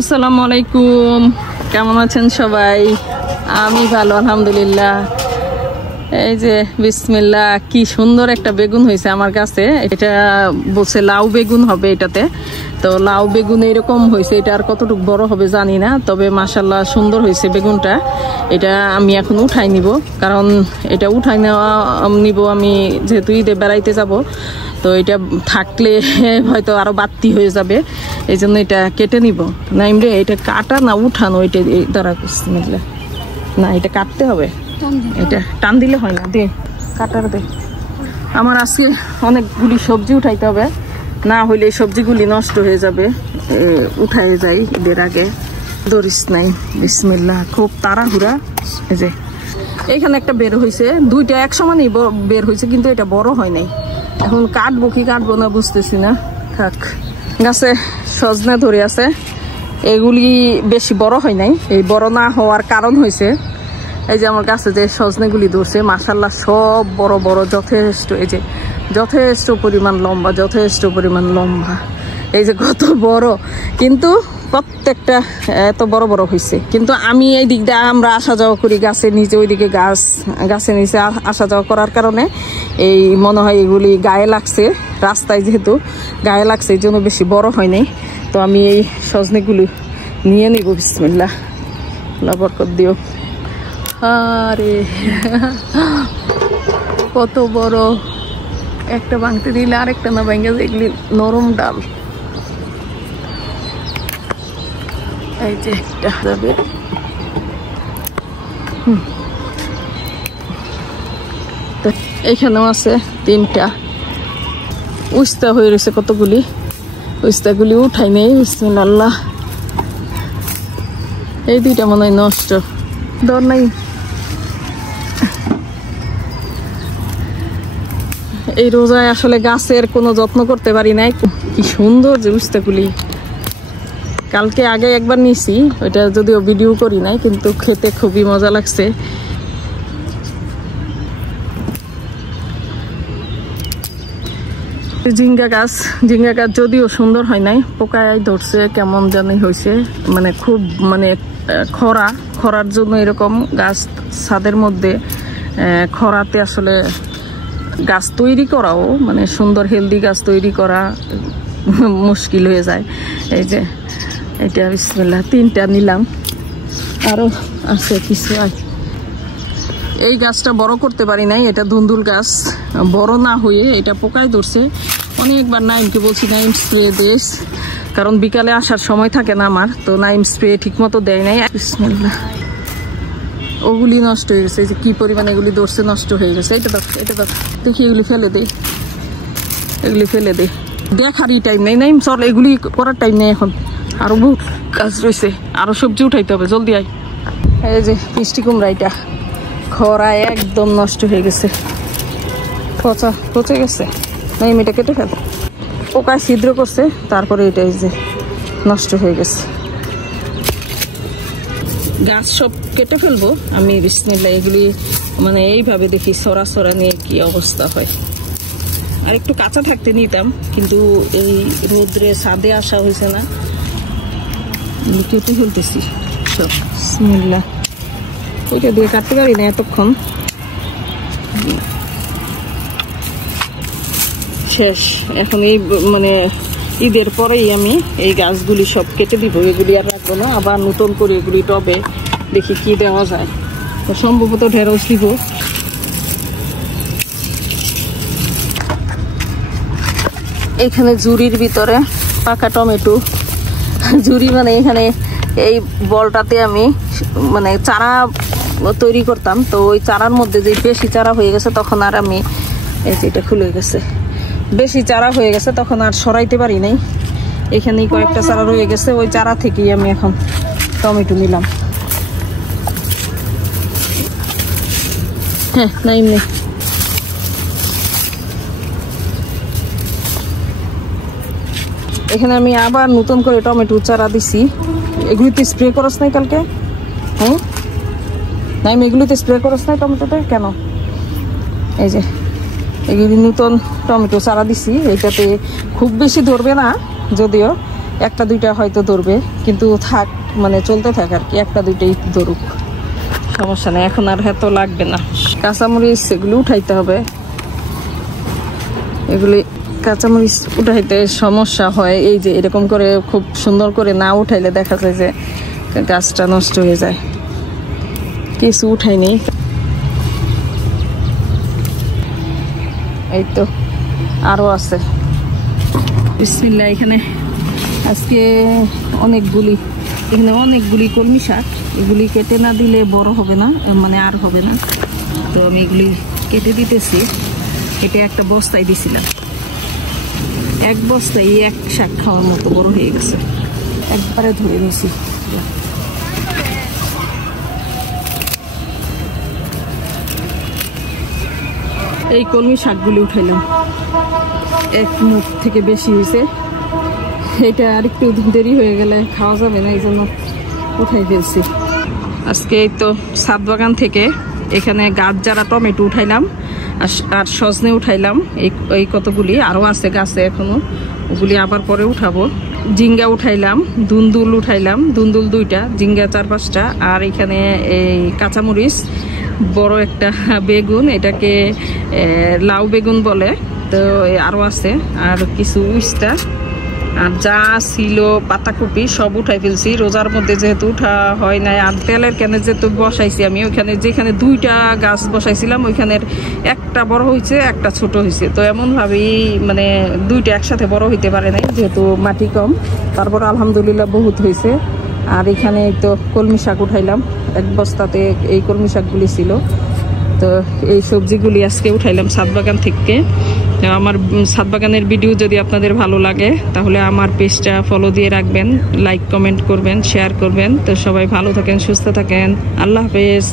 আসসালামু আলাইকুম, কেমন আছেন সবাই? আমি ভালো আলহামদুলিল্লাহ। এই যে বিসমিল্লাহ, কি সুন্দর একটা বেগুন হয়েছে আমার কাছে। এটা বলছে লাউ বেগুন হবে এটাতে, তো লাউ বেগুন এরকম হয়েছে। এটা আর কতটুকু বড় হবে জানি না, তবে মাশাআল্লাহ সুন্দর হয়েছে বেগুনটা। এটা আমি এখন উঠাই নিব, কারণ এটা উঠাই নিব আমি, যেহেতু ঈদে বেড়াইতে যাব, তো এটা থাকলে হয়তো আরো বাড়তি হয়ে যাবে, এই জন্য এটা কেটে নিব। নাইম রে, এটা কাটা না উঠানো? এটা দ্বারা বিসমিল্লাহ, না এটা কাটতে হবে, এটা টান দিলে হয় না, দে কাটার দে। আমার আজকে অনেকগুলি সবজি উঠাইতে হবে, না হইলে এই সবজিগুলি নষ্ট হয়ে যাবে। উঠাই যাই এদের আগে, দরিস নাই। বিসমিল্লাহ, খুব তাড়াহুড়া। এই যে এইখানে একটা বের হয়েছে, দুইটা এক সমানই বের হয়েছে, কিন্তু এটা বড় হয় নাই। এখন কাটবো কি কাটবো না বুঝতেছি না। থাক, গাছে সজনে ধরে আছে, এগুলি বেশি বড় হয় নাই। এই বড় না হওয়ার কারণ হয়েছে, এই যে আমার গাছে যে সজনেগুলি ধরছে মাশাআল্লাহ সব বড় বড়, যথেষ্ট। এই যে যথেষ্ট পরিমাণ লম্বা, যথেষ্ট পরিমাণ লম্বা। এই যে কত বড়, কিন্তু প্রত্যেকটা এত বড় বড় হয়েছে। কিন্তু আমি এই দিক দিয়ে আমরা আসা যাওয়া করি গাছের নিচে, ওইদিকে গাছের নিচে আসা যাওয়া করার কারণে এই মনে হয় এগুলি গায়ে লাগছে, রাস্তায় যেহেতু গায়ে লাগছে এই জন্য বেশি বড় হয় নাই। তো আমি এই সজনেগুলি নিয়ে নিব। বিসমিল্লাহ, আল্লাহ বরকত দিও। আরে কত বড়, একটা ভাঙতে দিলে আরেকটা না ভাঙে, এগুলি নরম ডাল। এই যে একটা যাবে, তো এইখানেও আছে তিনটা। উস্তা হয়ে রয়েছে কতগুলি, উস্তাগুলি উঠাই নেই। বিসমিল্লাহ, এই দুইটা মনে হয় নষ্ট, দর নাই। এই রোজায় আসলে গাছের কোনো যত্ন করতে পারি নাই। কি সুন্দর যে উস্তাগুলি, কালকে আগে একবার নিছি, ওইটা যদিও ভিডিও করি নাই, কিন্তু খেতে খুবই মজা লাগছে। ঝিঙ্গা গাছ যদিও সুন্দর হয় নাই, পোকায় ধরছে, কেমন জানি হয়েছে। মানে খুব খরার জন্য এরকম গাছ ছাদের মধ্যে, খরাতে আসলে গাছ তৈরি করাও, মানে সুন্দর হেলদি গাছ তৈরি করা মুশকিল হয়ে যায়। এই যে এটা বিসমিল্লাহ, তিনটা নিলাম, আরো আছে কিছু। এই গাছটা বড় করতে পারি নাই, এটা ধুন্দুল গাছ, বড় না হয়ে এটা পোকায় ধরছে। অনেকবার নাইমকে বলছি নাইম স্প্রে দেশ, কারণ বিকালে আসার সময় থাকে না আমার, তো নাইম স্প্রে ঠিক মতো দেয় নাই। বিসমিল্লাহ, ওগুলি নষ্ট হয়ে গেছে। যে কি পরিমাণে এগুলি ধরছে, নষ্ট হয়ে গেছে। এটা দেখি, এগুলি ফেলে দে, এগুলি ফেলে দে, দেখারই টাইম নেই নাইম, চল এগুলি করার টাইম নেই এখন, আরো বহুত কাজ রয়েছে, আরো সবজি উঠাইতে হবে, জলদি আয়। এই যে মিষ্টি কুমড়া, এটা খরায় একদম নষ্ট হয়ে গেছে, পচে গেছে। নাইম এটা কেটে ফেল, পোকায় ছিদ্র করছে, তারপরে এটা এই যে নষ্ট হয়ে গেছে। গাছ সব কেটে ফেলবো আমি। বিসমিল্লাহ, এগুলি মানে এইভাবে দেখি সরা নিয়ে কি অবস্থা হয়। আর একটু কাঁচা থাকতে নিতাম, কিন্তু এই রোদ্রে ছাদে আসা হয়েছে না, কেটে ফেলতেছি সব। বিসমিল্লাহ, ওইটা দিয়ে কাটতে পারি না এতক্ষণ, শেষ। এখন এই মানে ঈদের পরেই আমি এই গাছগুলি সব কেটে দিব, এগুলি আর রাখবো না। আবার নতুন করে এগুলি টবে দেখি কি দেওয়া যায়, তো সম্ভবত ঢেঁড়স দিব। এখানে ঝুড়ির ভিতরে পাকা টমেটো, ঝুড়ি মানে এখানে এই বলটাতে আমি মানে চারা তৈরি করতাম, তো ওই চারার মধ্যে যে বেশি চারা হয়ে গেছে, তখন আর আমি এই যে এটা খুলে গেছে, বেশি চারা হয়ে গেছে, তখন আর সরাইতে পারি নাই। এখানেই কয়েকটা চারা রয়ে গেছে, ওই চারা থেকেই আমি এখন টমেটো নিলাম। হ্যাঁ, নাই নেই, এখানে আমি আবার নতুন করে টমেটো চারা দিছি। এগুলিতে স্প্রে করস নাই কালকে? হ্যাঁ নাই, এগুলিতে স্প্রে করস নাই টমেটোতে কেন? এই যে এগুলি নতুন টমেটো চারা দিছি, এটাতে খুব বেশি ধরবে না যদিও, একটা দুইটা হয়তো ধরবে, কিন্তু থাক মানে চলতে থাক আর কি, একটা দুইটাই ধরুক, সমস্যা নেই, এখন আর এত লাগবে না। কাঁচামরিচ এগুলো উঠাইতে হবে, এগুলি কাঁচামরিচ উঠাইতে সমস্যা হয়, এই যে এরকম করে খুব সুন্দর করে না উঠাইলে দেখা যায় যে গাছটা নষ্ট হয়ে যায়। কিছু উঠাইনি, এই তো আরো আছে। বিসমিল্লাহ। এখানে আজকে অনেকগুলি কলমি শাক, এগুলি কেটে না দিলে বড় হবে না, মানে আর হবে না, তো আমি এগুলি কেটে দিতেছি। কেটে একটা বস্তায় দিছিলাম, এক বস্তায় এক শাক খাওয়ার মতো বড় হয়ে গেছে, একবারে ধরে নিছি। এই কলমি শাকগুলি উঠাইলাম, এক মুঠ থেকে বেশি হয়েছে, এটা আর একটু দেরি হয়ে গেলে খাওয়া যাবে না, এই জন্য উঠাই ফেলছি। আজকে এই তো ছাদ বাগান থেকে এখানে গাছ যারা টমেটো উঠাইলাম, আর সজনে উঠাইলাম, এই কতগুলি আরও আছে গাছে এখনো, ওগুলি আবার পরে উঠাবো। জিঙ্গা উঠাইলাম, দুন্দুল উঠাইলাম, দুন্দুল 2টা, জিঙ্গা 4-5টা, আর এখানে এই কাঁচামরিচ, বড় একটা বেগুন, এটাকে লাউ বেগুন বলে, তো আরও আছে, আর কিছু উস্তা, আর যা ছিল পাতাকপি সব উঠাই ফেলছি। রোজার মধ্যে যেহেতু উঠা হয় নাই, আর তেলের ক্যানে যেহেতু বসাইছি আমি, ওইখানে যেখানে 2টা গাছ বসাইছিলাম ওইখানের একটা বড় হয়েছে, একটা ছোট হয়েছে, তো এমনভাবেই মানে 2টা একসাথে বড় হইতে পারে নাই যেহেতু মাটি কম, তারপর আলহামদুলিল্লাহ বহুত হয়েছে। আর এখানে তো কলমি শাক উঠাইলাম, এক বস্তাতে এই কলমি শাকগুলি ছিল, তো এই সবজিগুলি আজকে উঠাইলাম ছাদ বাগান থেকে। আমার ছাদ বাগানের ভিডিও যদি আপনাদের ভালো লাগে তাহলে আমার পেজটা ফলো দিয়ে রাখবেন, লাইক কমেন্ট করবেন, শেয়ার করবেন। তো সবাই ভালো থাকেন, সুস্থ থাকেন, আল্লাহ হাফেজ।